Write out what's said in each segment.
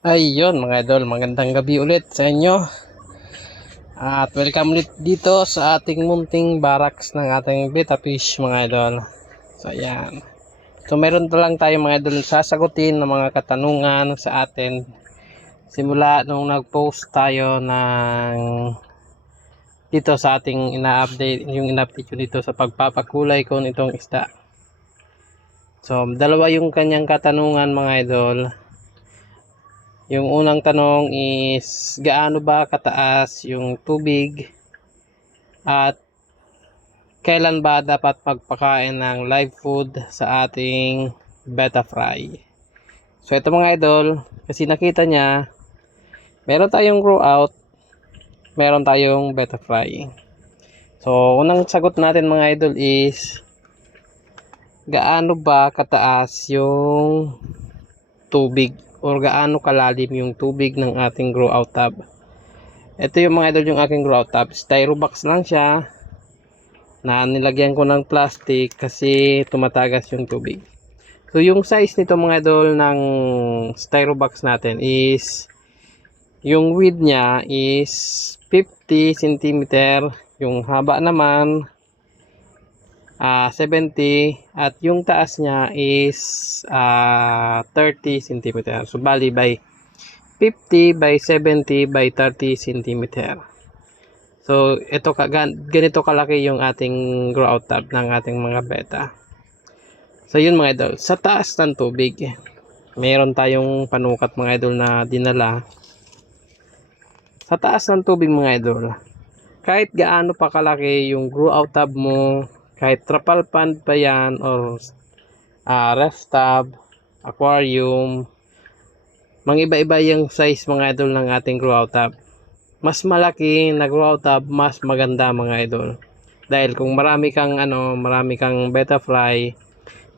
Ayun mga idol, magandang gabi ulit sa inyo. At welcome ulit dito sa ating munting barracks ng ating betta fish mga idol. So ayan. So meron pa lang tayo mga idol sasagutin ng mga katanungan sa atin. Simula nung nag-post tayo ng dito sa ating ina-update, yung ina-update ko dito sa pagpapakulay ko nitong isda. So dalawa yung kanyang katanungan mga idol. Yung unang tanong is gaano ba kataas yung tubig at kailan ba dapat pagpakain ng live food sa ating betta fry. So ito mga idol, kasi nakita niya meron tayong grow out, meron tayong betta fry. So unang sagot natin mga idol is gaano ba kataas yung tubig or gaano kalalim yung tubig ng ating grow out tub. Ito yung mga idol yung aking grow out tub. Styro box lang siya na nilagyan ko ng plastic kasi tumatagas yung tubig. So yung size nito mga idol ng styro box natin is yung width niya is 50 cm, yung haba naman 70 at yung taas niya is 30 cm. So bali by 50 by 70 by 30 cm. So ito ganito kalaki yung ating grow out tub ng ating mga betta. So yun mga idol, sa taas ng tubig meron tayong panukat mga idol na dinala. Sa taas ng tubig mga idol, kahit gaano pa kalaki yung grow out tub mo, kahit trapal pond pa yan or ref tub, aquarium, iba-iba yung size mga idol ng ating grow out tub. Mas malaki na grow out tub, mas maganda mga idol. Dahil kung marami kang betta fry,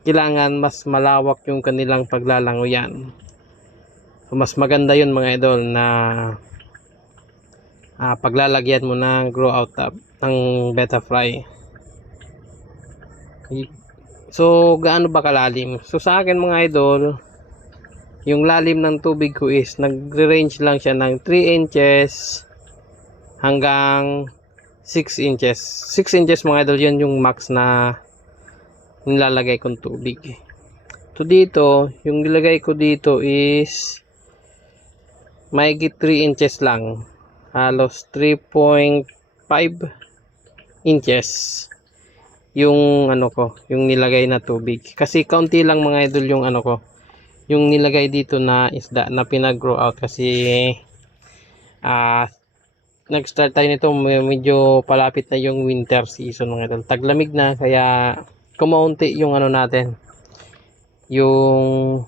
kailangan mas malawak yung kanilang paglalangoyan. So mas maganda yun mga idol na paglalagyan mo ng grow out tub ng betta fry. So gaano ba kalalim? So sa akin mga idol, yung lalim ng tubig ko is nagre-range lang siya ng 3 inches hanggang 6 inches. 6 inches mga idol, yun yung max na nilalagay kong tubig. So dito, yung nilagay ko dito is mahigit 3 inches lang. Halos 3.5 inches yung yung nilagay na tubig. Kasi kaunti lang mga idol yung yung nilagay dito na isda na pinag-grow out kasi nag-start tayo nito, medyo palapit na yung winter season mga idol. Taglamig na kaya kumaunti yung natin. Yung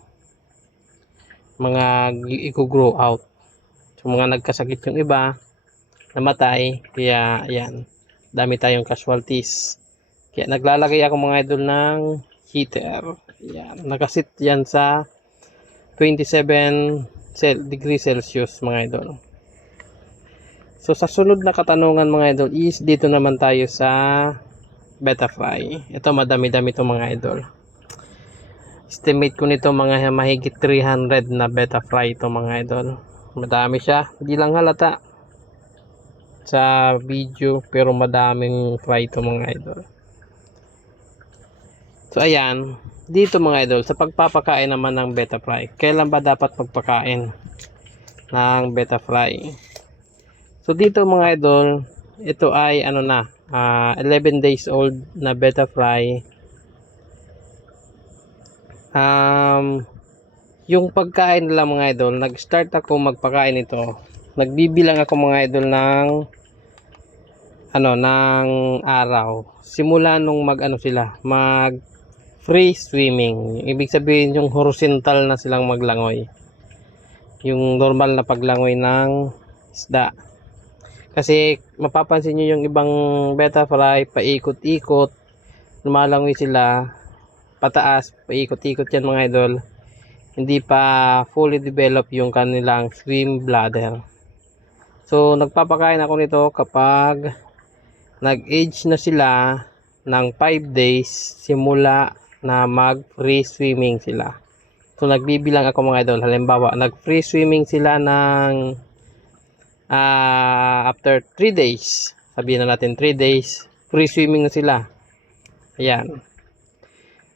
mga i-grow out. So mga nagkasakit yung iba, namatay, kaya ayan, dami tayong casualties. Kaya naglalagay ako mga idol ng heater. Ayan, nakasit yan sa 27 degrees Celsius mga idol. So sa sunod na katanungan mga idol is dito naman tayo sa betta fry. Ito madami-dami itong mga idol. Estimate ko nito mga mahigit 300 na betta fry ito mga idol. Madami siya, hindi lang halata sa video pero madaming fry ito mga idol. So ayan, dito mga idol, sa pagpapakain naman ng betta fry, kailan ba dapat magpakain ng betta fry? So dito mga idol, ito ay 11 days old na betta fry. Yung pagkain nila mga idol, nag-start ako magpakain ito. Nagbibilang ako mga idol ng ng araw. Simula nung mag free swimming. Ibig sabihin yung horizontal na silang maglangoy. Yung normal na paglangoy ng isda. Kasi mapapansin nyo yung ibang betta fry, paikot-ikot, lumalangoy sila, pataas, paikot-ikot yan mga idol. Hindi pa fully develop yung kanilang swim bladder. So nagpapakain ako nito kapag nag-age na sila ng 5 days simula na mag free swimming sila. So nagbibilang ako mga idol. Halimbawa, nag-free swimming sila ng after 3 days. Sabihin na natin 3 days, free swimming na sila. Ayan.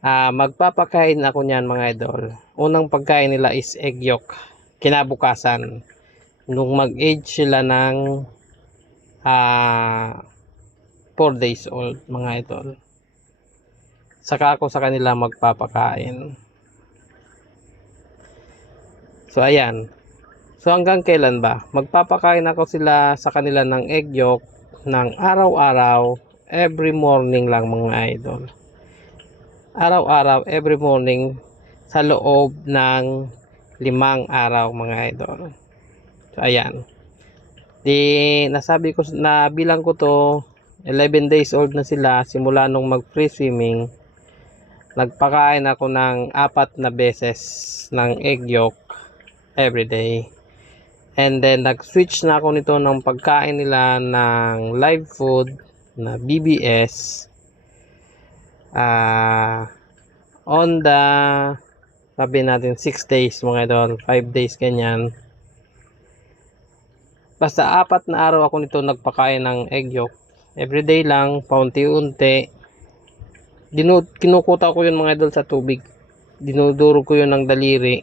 Magpapakain ako niyan mga idol. Unang pagkain nila is egg yolk. Kinabukasan, nung mag-age sila ng 4 days old mga idol, saka ako sa kanila magpapakain. So ayan. So hanggang kailan ba? Magpapakain ako sila sa kanila ng egg yolk ng araw-araw, every morning lang mga idol. Araw-araw, every morning sa loob ng 5 araw mga idol. So ayan. Nasabi ko na bilang ko to 11 days old na sila simula nung mag free swimming. Nagpakain ako ng 4 na beses ng egg yolk every day. And then nag-switch na ako nito ng pagkain nila ng live food na BBS. On the sabi natin 6 days mga idol, 5 days ganyan. Basta 4 na araw ako nito nagpakain ng egg yolk. Everyday lang, paunti-unti. Kinukuta ko yun mga idol sa tubig. Dinudurog ko yun ng daliri.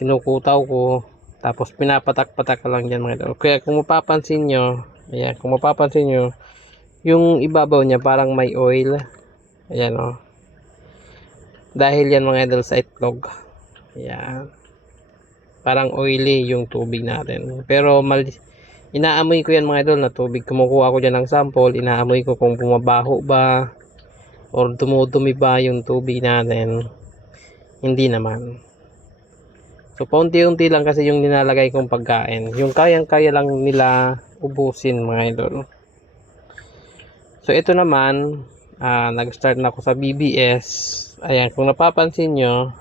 Kinukutaw ko. Tapos pinapatak-patak lang dyan mga idol. Kaya kung mapapansin nyo, ayan, kung mapapansin nyo, yung ibabaw niya parang may oil. Ayan o. Dahil yan mga idol sa itlog. Ayan. Parang oily yung tubig natin. Pero inaamoy ko yan mga idol na tubig. Kumukuha ko dyan ng sample. Inaamoy ko kung bumabaho ba or dumudumi ba yung tubig natin. Hindi naman. So paunti-unti lang kasi yung nilalagay kong pagkain. Yung kayang-kaya lang nila ubusin mga idol. So ito naman, nag-start na ako sa BBS. Ayan, kung napapansin nyo,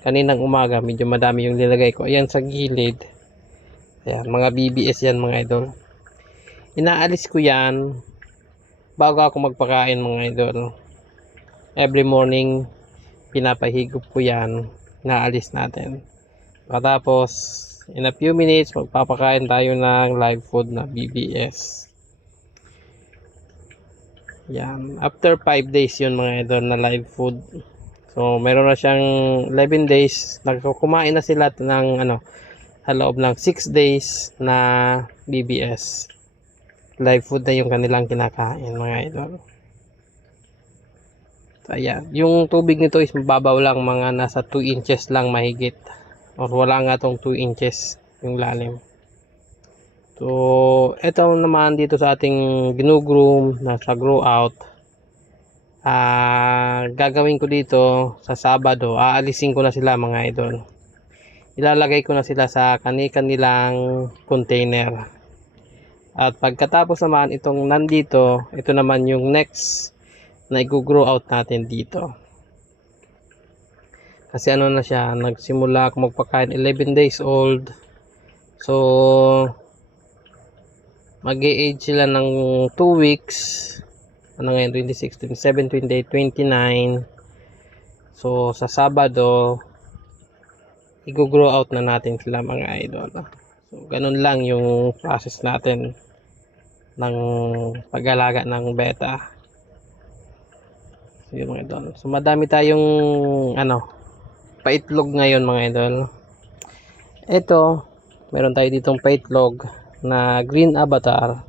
kaninang umaga medyo madami yung nilagay ko. Ayan sa gilid. Ayan, mga BBS yan mga idol. Inaalis ko yan bago ako magpakain mga idol. Every morning, pinapahigop ko yan. Inaalis natin. Tapos, in a few minutes, magpapakain tayo ng live food na BBS. Yan. After 5 days yun mga idol na live food. So, meron na siyang 11 days. Kumain na sila ng sa loob ng 6 days na BBS. Live food na yung kanilang kinakain mga idol. So, ayan. Yung tubig nito is mababaw lang, mga nasa 2 inches lang mahigit. Or wala nga tong 2 inches yung lalim. So, ito naman dito sa ating ginugroom na sa grow out. Gagawin ko dito sa Sabado, aalisin ko na sila mga idol. Ilalagay ko na sila sa kanilang container. At pagkatapos naman itong nandito, ito naman yung next na i-grow out natin dito. Kasi na siya, nagsimula ako magpakain 11 days old. So mag-age sila ng 2 weeks. Ano ngayon, 26, 27, 28, 29. So sa Sabado, i-grow out na natin sila mga idol. So ganun lang yung process natin ng pag-alaga ng beta. So yun mga idol. So madami tayong paitlog ngayon mga idol. Ito, meron tayo ditong paitlog na green avatar.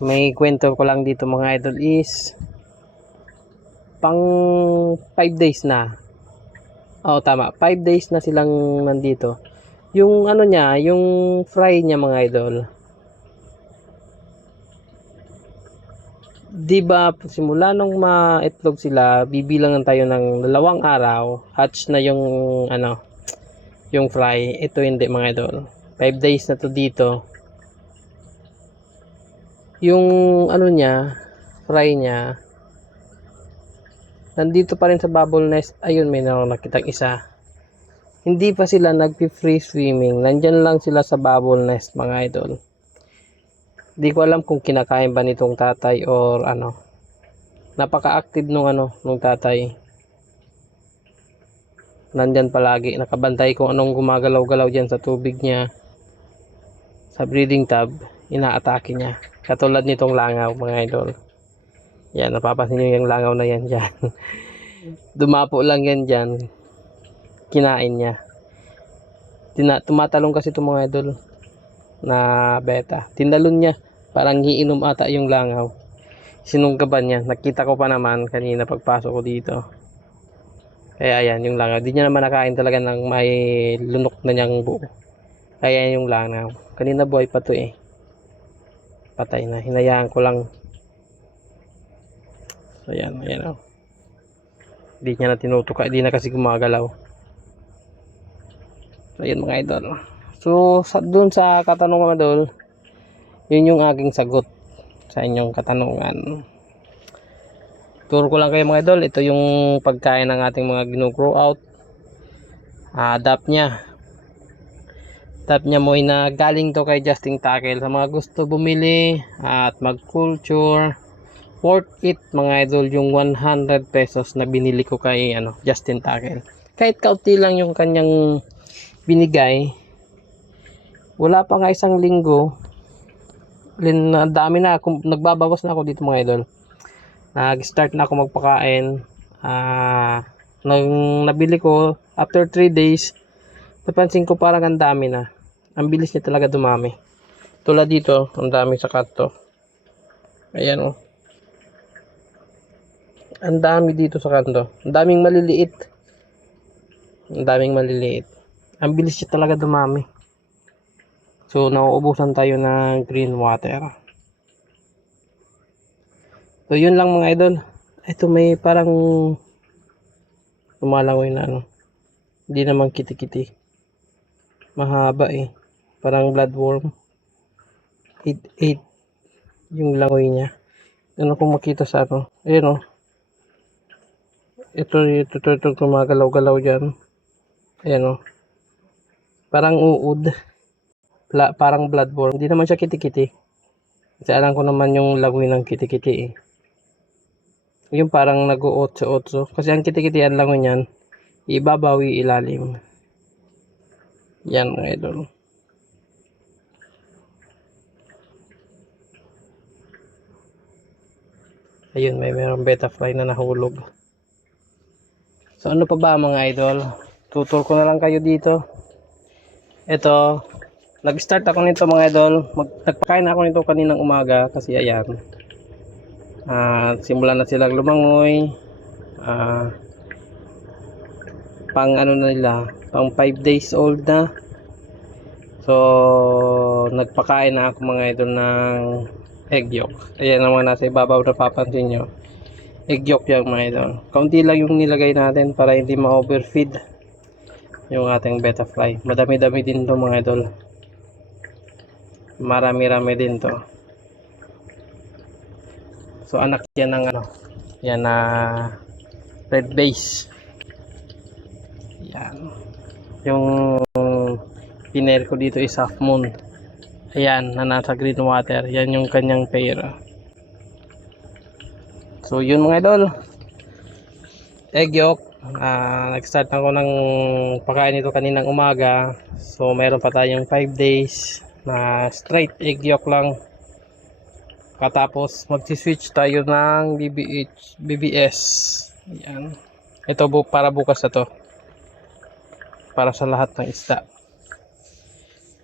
May kwento ko lang dito mga idol is pang 5 days na. Tama, 5 days na silang nandito. Yung niya, yung fry niya mga idol. 'Di ba simula nung maitlog sila, bibilangan tayo ng 2 araw, hatch na yung yung fry. Ito hindi mga idol. 5 days na to dito. Yung niya, fry niya, nandito pa rin sa bubble nest. Ayun, may nakitang isa. Hindi pa sila nagpi-free swimming. Nandyan lang sila sa bubble nest mga idol. Di ko alam kung kinakain ba nitong tatay or Napaka-active nung tatay. nandyan palagi, nakabantay kung anong gumagalaw-galaw dyan sa tubig niya, sa breeding tub, inaatake niya. Katulad nitong langaw mga idol. Yan, napapansin nyo yung langaw na yan dyan. Dumapo lang yan dyan, kinain niya. Tumatalong kasi itong mga idol na beta. Tinalon niya, parang giinom ata yung langaw. Sinunggaban niya. Nakita ko pa naman kanina pagpasok ko dito. Kaya ayan yung langaw. Di niya naman nakain talaga ng may lunok na niyang buo. Kaya yung langaw. Kanina buhay pa to eh. Patay na. Hinayaan ko lang. So ayan, ayan o. Di niya na tinutuka. Di na kasi gumagalaw. So ayan mga idol. So dun sa katanungan idol, yun yung aking sagot sa inyong katanungan. Turo ko lang kayo mga idol. Ito yung pagkain ng ating mga gino-grow out. Adapt niya. Adapt niya mo na galing to kay Justin Tackle. Sa mga gusto bumili at mag-culture, worth it mga idol yung 100 pesos na binili ko kay Justin Tackle. Kahit kaunti lang yung kanyang binigay. Wala pa nga isang linggo. Dami na. Nagbabawas na ako dito mga idol. Nag-start na ako magpakain. Nang nabili ko, after 3 days, napansin ko parang ang dami na. Ang bilis niya talaga dumami. Tulad dito, ang dami sa kanto. Ayan o. Ang dami dito sa kanto. Ang daming maliliit. Ang daming maliliit. Ang bilis niya talaga dumami. So, nauubusan tayo ng green water. So, yun lang mga idol. Ito may parang lumalangoy na Hindi naman kiti-kiti. Mahaba eh. Parang bloodworm. 8 yung langoy niya. Ano kung makita sa Ayan o. Ito gumagalaw-galaw dyan. Ayan o. Parang uod. Parang bloodworm. Hindi naman siya kiti-kiti. Kasi alam ko naman yung langoy ng kiti-kiti eh. Yung parang nag-uotso-otso. Kasi ang kitikitian lang yan, ibabawi ilalim. Yan mga idol. Ayun, mayroong beta-fly na nahulog. So ano pa ba mga idol? Tutur ko na lang kayo dito. Ito, nag-start ako nito mga idol. Nagpakain ako nito kaninang umaga kasi ayan. Simulan na silang lumangoy. Pang na nila, pang 5 days old na. So nagpakain na ako mga idol ng egg yolk. Ayan naman nasa ibabaw na papansin nyo. Egg yolk yan mga idol. Kaunti lang yung nilagay natin para hindi ma-overfeed yung ating beta fly. Madami-dami din to mga idol. Marami-rami din to. So anak yan ng yan na red base. Yan. Yung pinair ko dito is half moon. Ayan, na nasa green water. Yan yung kanyang pair. So yun mga idol. Egg yolk. Nag-start ako ng pakain nito kaninang umaga. So mayroon pa tayong 5 days na straight egg yolk lang. Katapos magsi-switch tayo ng BBS. Ayan. Ito para bukas na to. Para sa lahat ng isda.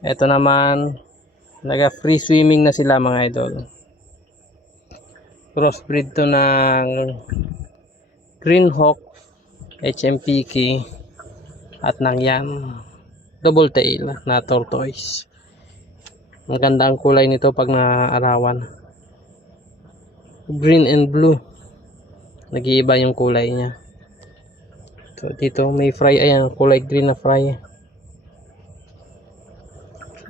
Ito naman, naga-free swimming na sila mga idol. Crossbreed to ng Green Hawk, HMPK, at ng yan, double tail na tortoise. Maganda ang kulay nito pag naarawan. Green and blue. Nag-iiba yung kulay niya. So dito may fry, ayan, kulay green na fry.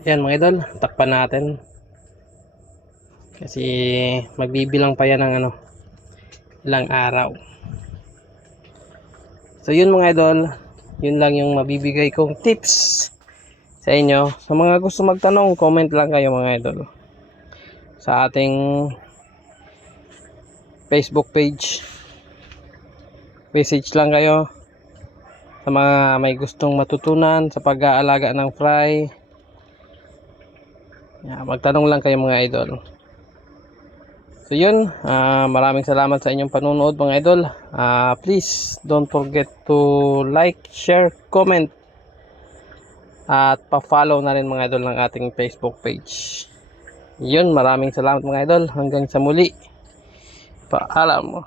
Ayan mga idol, takpan natin. Kasi magbibilang pa yan ng ilang araw. So yun mga idol, yun lang yung mabibigay kong tips sa inyo. Sa mga gusto magtanong, comment lang kayo mga idol. Sa ating Facebook page. Message lang kayo. Sa mga may gustong matutunan sa pag-aalaga ng fry, magtanong lang kayo mga idol. So yun, maraming salamat sa inyong panunood mga idol. Please don't forget to like, share, comment, at pa-follow na rin mga idol ng ating Facebook page. Yun, maraming salamat mga idol. Hanggang sa muli. Paalam.